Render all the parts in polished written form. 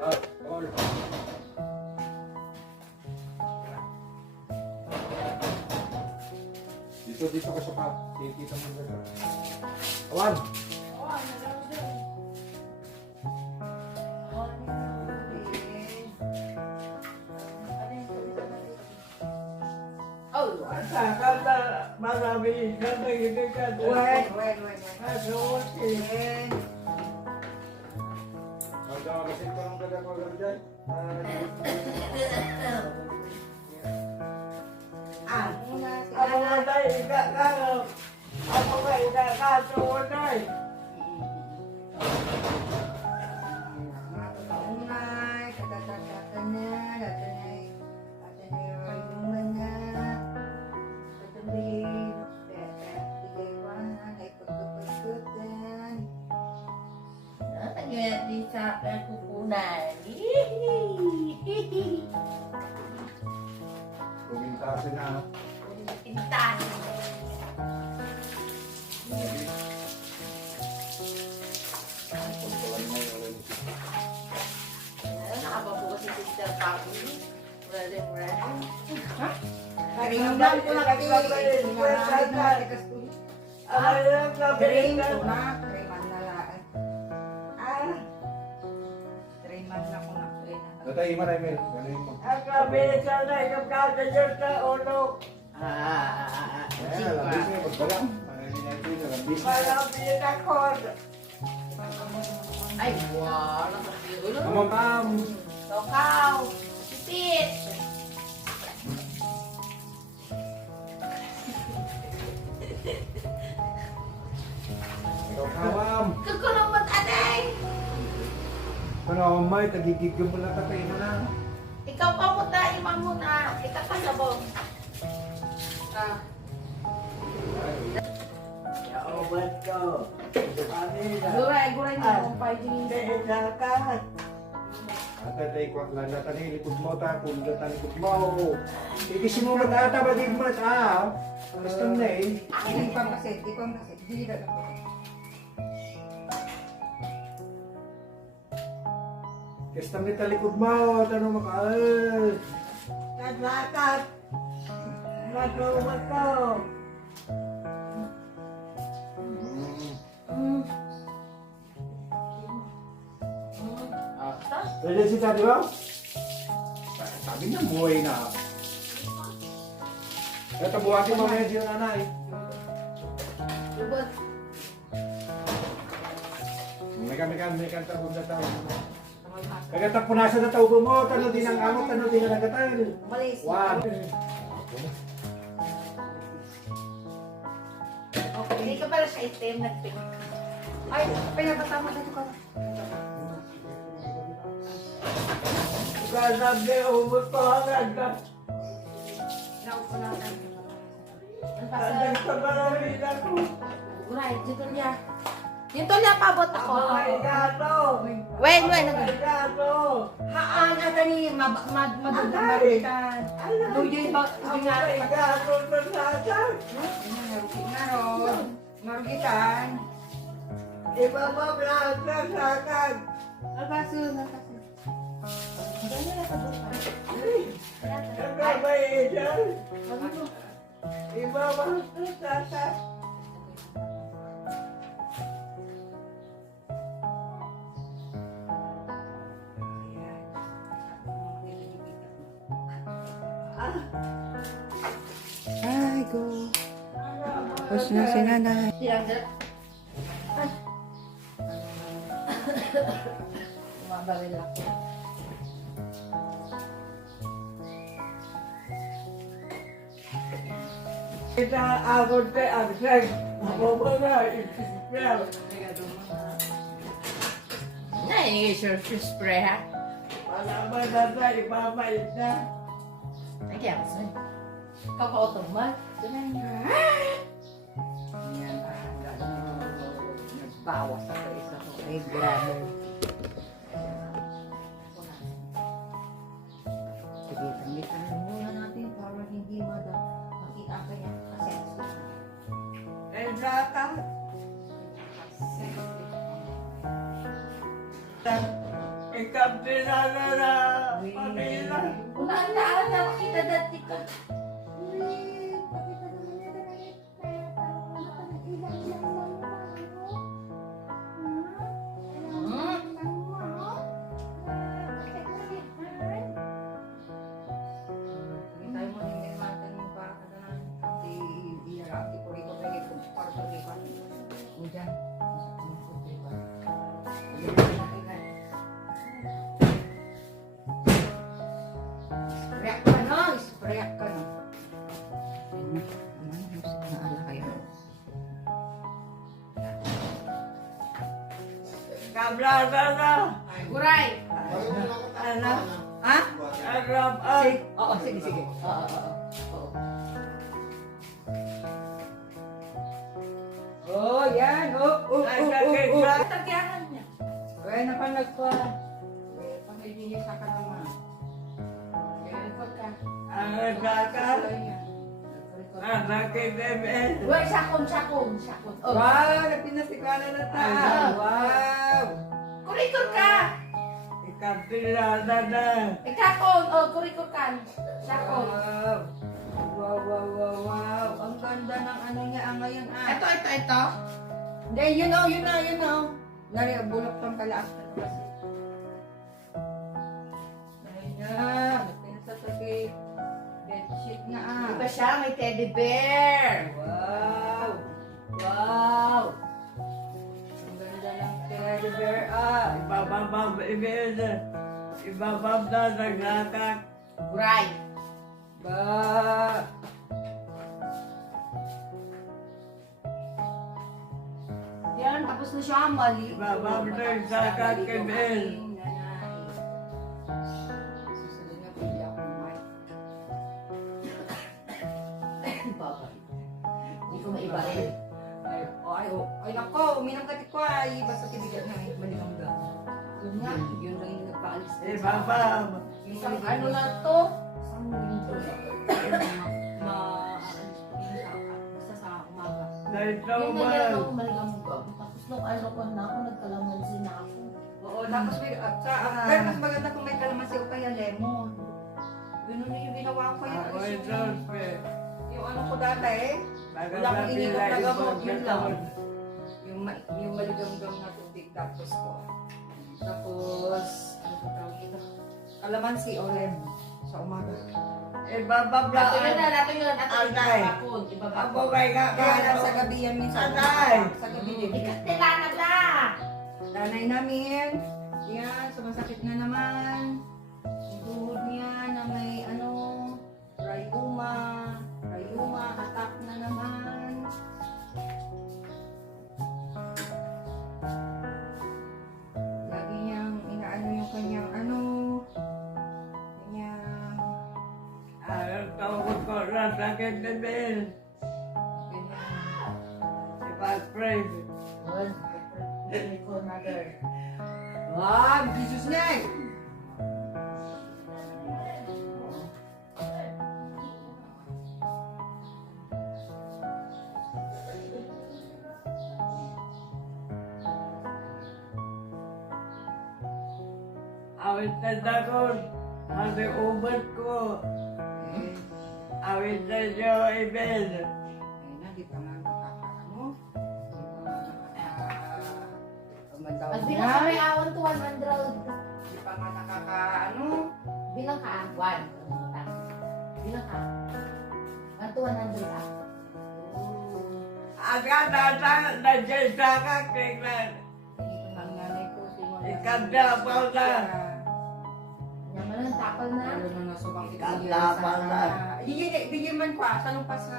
All. Dito ka sa pap. Kita mo dito. Awan. Kata marami kata gitu kan. Wait. Aduh, Ada kasi parang kada ko diyan. Ako nga tayo, ika ka. Ako nga ika ka, tuunay. Di sa kukunan. Kumintasin na. Pintan. Nakapabukas si Sister Papi. Running. Nagsabi ko na kasi, ano yung sabi ka? Tatay marami. Galing mo. Ang sabi ka na, yung kakasyon sa ulo. Labis niya pagbalang. Marami na ito. Labis. Marami ako. Ay, wala sa ulo. Ma'am. Tokaw. Sipit. Ma'am. Kukulungot anay. Ano may tagigig mo na tatay mo na. Ikaw pa muna, imang muna. Ikaw pa sabong. Ubat ko. Kanina. Guray niyo kung pa Hindi isakat. Tatay ko lang natanay likod mo ta. Kung natanay likod mo. Ikisin mo mag-ata ba di mo ta? Gusto na eh. Hindi pa kasi. Hindi ka Kastam ni talikod mo. Tanong mo ka. Naglakat. Naglumat ko. Pwede si Tati ba? Sabi niya buhay na. Ito buhatin mo ngayon siya nanay. Lubot. May kantang na tao. Kaya punasan na tao mo. Tano din ang amot, tano din ang nagatan. Malis. One. Okay. Hindi ka pala sa item. Nag-pick. Ay, pinabata mo dito ka. Sabi, umot ko agad ka. Naupo na ako. Sabi sa marami ako. Guray, dito niya. Dito niya pabot ako. Ay, gato. Wen. Ay, gato. Haan na tani, madugaritan. Luyoy ba? Ay, gato sa sasag. Marugitan. Iba ba lahat sa sakag? Albaso na kasi. Ang gabay dyan. Iba ba sa sasag? Ay, go. Tapos na si nanay. Mabawil ako. Kita abot kay Agsag. Ako ba na? Isipel. Spray ha? Wala ba na sa ipapait na? Nagyan sa. Kakaotomat. Nagbawas ako isa ko. Ay, grabe. Sige, tamitan muna natin para hindi makita ka niya. Kasi Eh, Zaka? Ikaw tinala na. Pamila. Unaan na makita dati ka. React ka na, react ka na. Naala kayo. Kablada na. Guray! Ano? Ha? Arap ay. Oo, sige, sige. Oo. Oh, yan. Tagyanan niya. Kaya napanag ko. Pang-idiniisa ka naman. Record ka. Ang baka. Anak bebe. Uy, sakon. Oh. Wow, nagpinastikala na tayo. Wow. Kurikor ka! Ikaw tinala na. Ikakon! Oh, kurikor ka. Sakon. Wow. Ang ganda ng ano niya ngayon ah. Ito. Hindi, yun o. Nari, bulok pang pala after kasi. Dahil na, nagpinasasakit. Bedsheet nga ah. Di ba siya? May teddy bear. Wow. Ang ganda ng teddy bear ah. Ibabab ibebe. Ibabab na naglakak. Guray! Ba. Yan, tapos na siya. Mali. Ibabab na naglakak kebel. Susunod na pili ako ng mic. Hindi ko maibahin. Ay, nako, uminang ka ko ay basta tibigan na maligang ga. Yun nga. Yun lang yung nagpaalis. Ibabab. Isang ano na to? Isang linggo. Basta sa umaga. Narito Yung ba? nagyan ako maligang ka. Tapos nung ano ko na ako, nagkalamansi na ako. Oo, tapos pero mas maganda kung may kalamansi o kaya lemon. Ganun yung ginawa ko yun. Ako ito. Yung ano ko dati wala akong ininom na gamot, yun lang. Yung maligamgam na tubig tapos ko. Tapos, ano ko tawag ito? Kalamansi o lemon sa umaga. Ibabab na. Nato yun. Alday. Ibabakon. Ako Ibabakon. kay Kaya lang sa kakano. gabi yan minsan. Tatay! Sa gabi din. Ikastilana na! Nanay namin, yan, sumasakit na naman. Yung tuhod niya na may rayuma, attack na naman. Lagi niyang inaano yung kanyang kanyang, Ang tawag ko na sakit na bel. kanyang, Ipag-pray. Good. Kurikor, mother. Jesus name! Awit na takot. Kasi ubat ko. Awit na siya ibel. Ayun na, di pa nga nakakaano. Di pa nga nakaka... Magbilang ka may awan to 100. Di pa nga nakakaano. Bilang ka. 1. Bilang ka. 1 to 100 ah. Agad na siya sa kakinglan. Ang nanay ko, si Mona. Ikanda pa na. Yaman ng tapal na. Lalo na nasubang Ikalaban na. Bigyan man ko, tanong pa sa...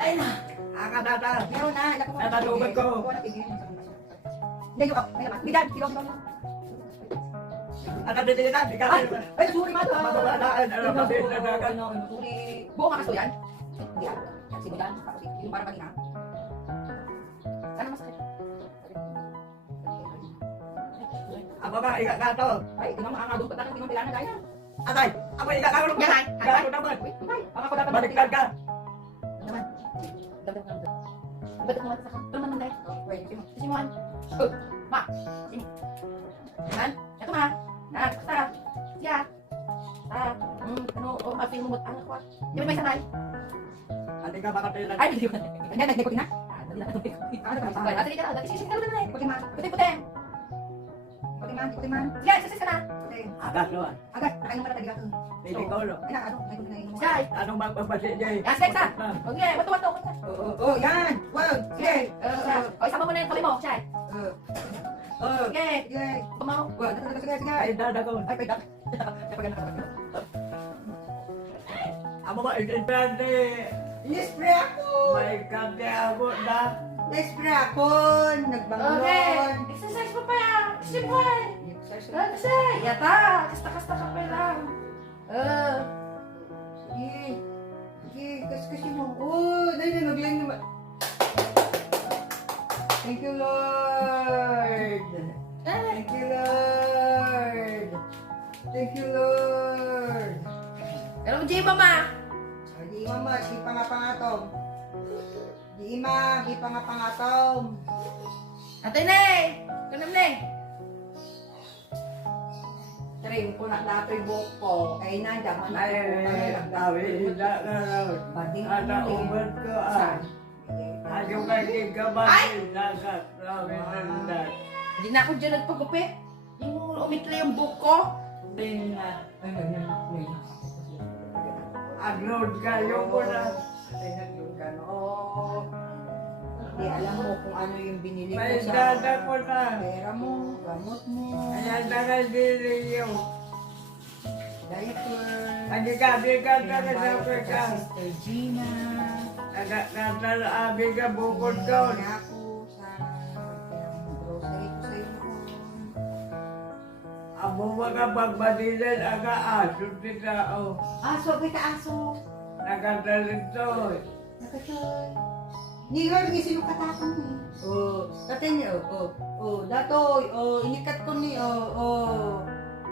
Ay na! Agad na. Meron na, ilako mo. Natatuban ko. Wala, tigil. Hindi, yung, ay naman. Bidan, kilong. Agad din na. Ay, sorry, mata. Mababalaan. Alam mo din na agad. Sorry. Buong kakas ko yan. Hindi yan. Si Bidan, yung parang kanina. Sana masakit. Ang baba, ikakato. Ay, tinang doon pa tayo, tinang kailangan tayo. Atay, ako ikakato. Yan, Gago naman. Ay, baka ko dapat Baliktad ka. Naman. Dapat naman. Dapat naman sa kan. Naman na. Wait, Kasi mo Ma. Sini. Yan. Ito ma. Basta. Siya. Ano, ma-feel mo ang ako. Di ba may sanay? Ate ka baka tayo lang. Ay, hindi ko. Hindi, nag-record na. Dali na. Dali ka na. Dali, sige, dali na. Puti man. Puti. Puti man. Sige, susis ka na. Agad doon. Agad, nakainom ka na tagiga. Pili ko lo. Ay, ano, may kundi na inom mo. Sige. Anong magpapasit niya eh? Yes, next ha. Okay, wato. Oh, yan. Wow. Sige. O, isama mo na yung tuloy mo, Chay. Sige. Sige. Kumaw. Sige. Ay, dada ko. Ay, pwede. Amo ba, importante. Lispre ako. May kante ako na. Lispre ako. Nagbangon. Okay. Exercise mo pa yan. Exercise mo pa. Kasi, yata. Kasta-kasta ka pa lang. Sige. Sige. Kasi mo. Oh, dahil na maglang naman. Thank you, Lord. Thank you, Lord. Thank you, Lord. Pero mo, Jay, mama. Di mama, di pangapangatom. Di ima, di pangapangatom. Ate Nay. Kanam Nay. Trim ko na dato yung buhok ko. Ay na, daman Ay, tawi, hindi ka raw. Bading Ada ubat ko ah. Ano kay kabatin, nakakrawi na. Hindi na ako dyan nagpagupit. Yung umitli yung buhok ko. Din na. Agload kayo ko na. Ay, nag-yun ka, no? Hindi, alam mo kung ano yung binili ko May sa dada ko na. pera mo, gamot mo, Ayan na nga dili yung. diaper, Abi ka na pinabayad ko sa kay Sister Gina, Abi ka bukod doon. pinamili ako sa grocery ko sa iyo noon. Amo mga pagbadilan aga aso sila o. Aso, may kaaso. Nakadalit to. Nakachoy. Hindi nga rin sino katakang ni. Katin niyo, datoy, inikat ko ni,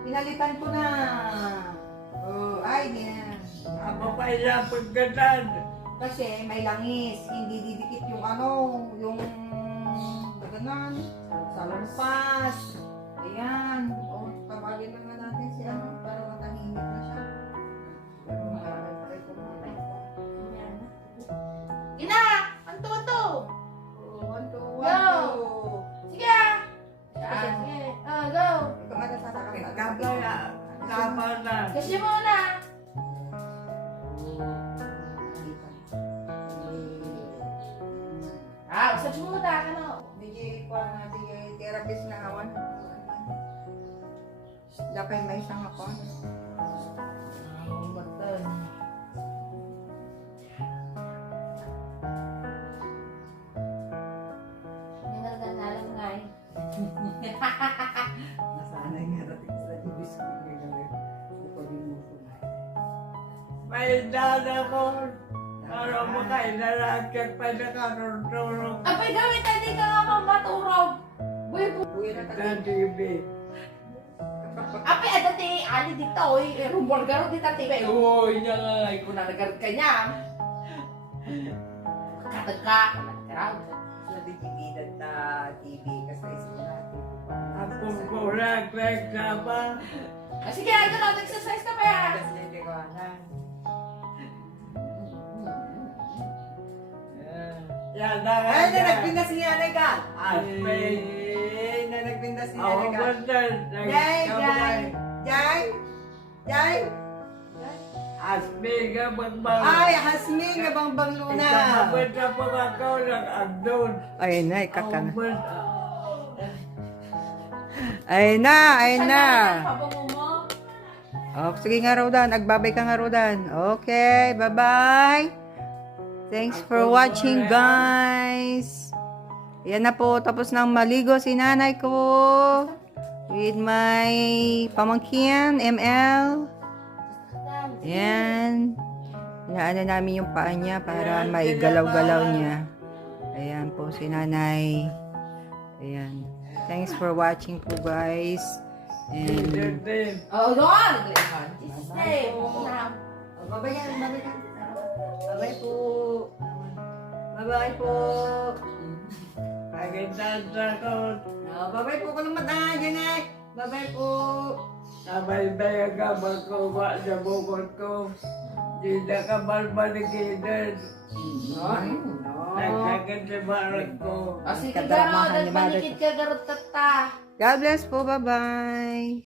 pinalitan ko na. Ay, yan. Amo pa ilapag gatan. Kasi may langis, hindi didikit yung ano, yung gaganan, salumpas. Ayan. Pabagin na nga natin si ano, para matahimik na siya. Pero makakatay ko muna ito. Ina! Anto! One, two, Go! one, two. Sige! Sige. Go! Ikaw nga nasasakang Tama na. Kasi muna! Usap mo muna ka no? Bigay ko na bigay therapist na awan. Lapay may isang ako. Button. Hindi na lang nga eh. Nasanay nga natin sa ibis ko ngayon. Pwede mo ko na. May dada ko. Para mo kayo nalagyan pa na karutulong. Apay gawin tayo ka nga maturog. Buhay po. Uwi na Sa tayo. TV. Apay adati ali dito oy. Rumor garo dito tiba. Oy nya nga iko na nagarot ka niya. Katag ka. Karaw. Sa digibidan ta TV kasi isa natin. Apong kurang kwek sama. Sige, ay ko na exercise ka pa yan. Kasi hindi ko anan. Yan na nga. Ay, nanagpindas ni Nanay ka! Aspen. Ay, nanagpindas ni Ako Nanay ka! ba dyan? Jai! Jai! Jai! Jai! Aspen ka magbang. Ay, Hasmi nga bang bangluna! Ikamabot na po ako ng agdon. Ay na, ikakana. Aumbat. Ay na, ay na! Pabango mo. Oh, sige nga Rodan, agbabay ka nga Rodan. Okay, bye-bye! Thanks for watching, guys! Yan na po, tapos nang maligo si nanay ko with my pamangkin, ML. Yan. Inaano namin yung paa niya para may galaw-galaw niya. Ayan po si nanay. Ayan. Thanks for watching po, guys. And Oh, doon. Jesus name. bye-bye yan, bye-bye yan. Bye-bye po. Bye-bye po. Ay, Nagitanda ko. Babay po ko ng mata, Janay. Babay po. Nabay-bay ang gamang ko. Wa sa bukod ko. Di na ka malmaliginan. Nagsakit si Marag ko. O sige, Kadramahan Garod, ni at Mother. panikid ka, Garod, tata. God bless po. Bye-bye.